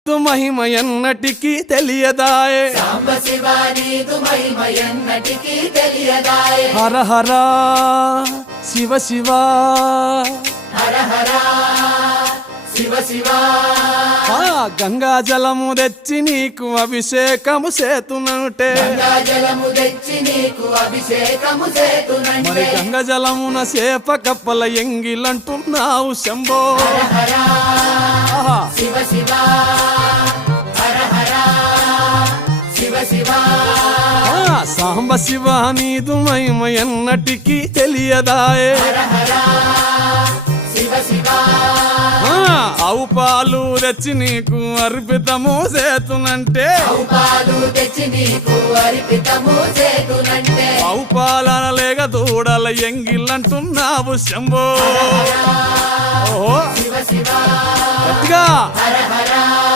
మహిమ ఎన్నటికీ తెలియదాయే సాంబ శివ నీదు మహిమ ఎన్నటికీ తెలియదాయే హర హర శివ శివ హర హర శివ శివ గంగా జలము తెచ్చి నీకు అభిషేకము చేతునంటే గంగా జలము తెచ్చి నీకు అభిషేకము మరి చేతునంటే గంగ జలమున చేప కప్పల ఎంగిలంటున్నావు శంభో హర ఆహా. శివ శివ హర హర శివ శివ సాంబ శివ నీదు మహిమ ఎన్నటికీ తెలియదాయే హర హర శివ శివ ఆవు పాలు తెచ్చి నీకు అర్పితము చేతునంటే పాలు తెచ్చి నీకు అర్పితము చేతునంటే ఆవు పాలన లేక దూడల ఎంగిలంటున్నావు శంభో ఓహో శివ శివ గట్టిగా హర హర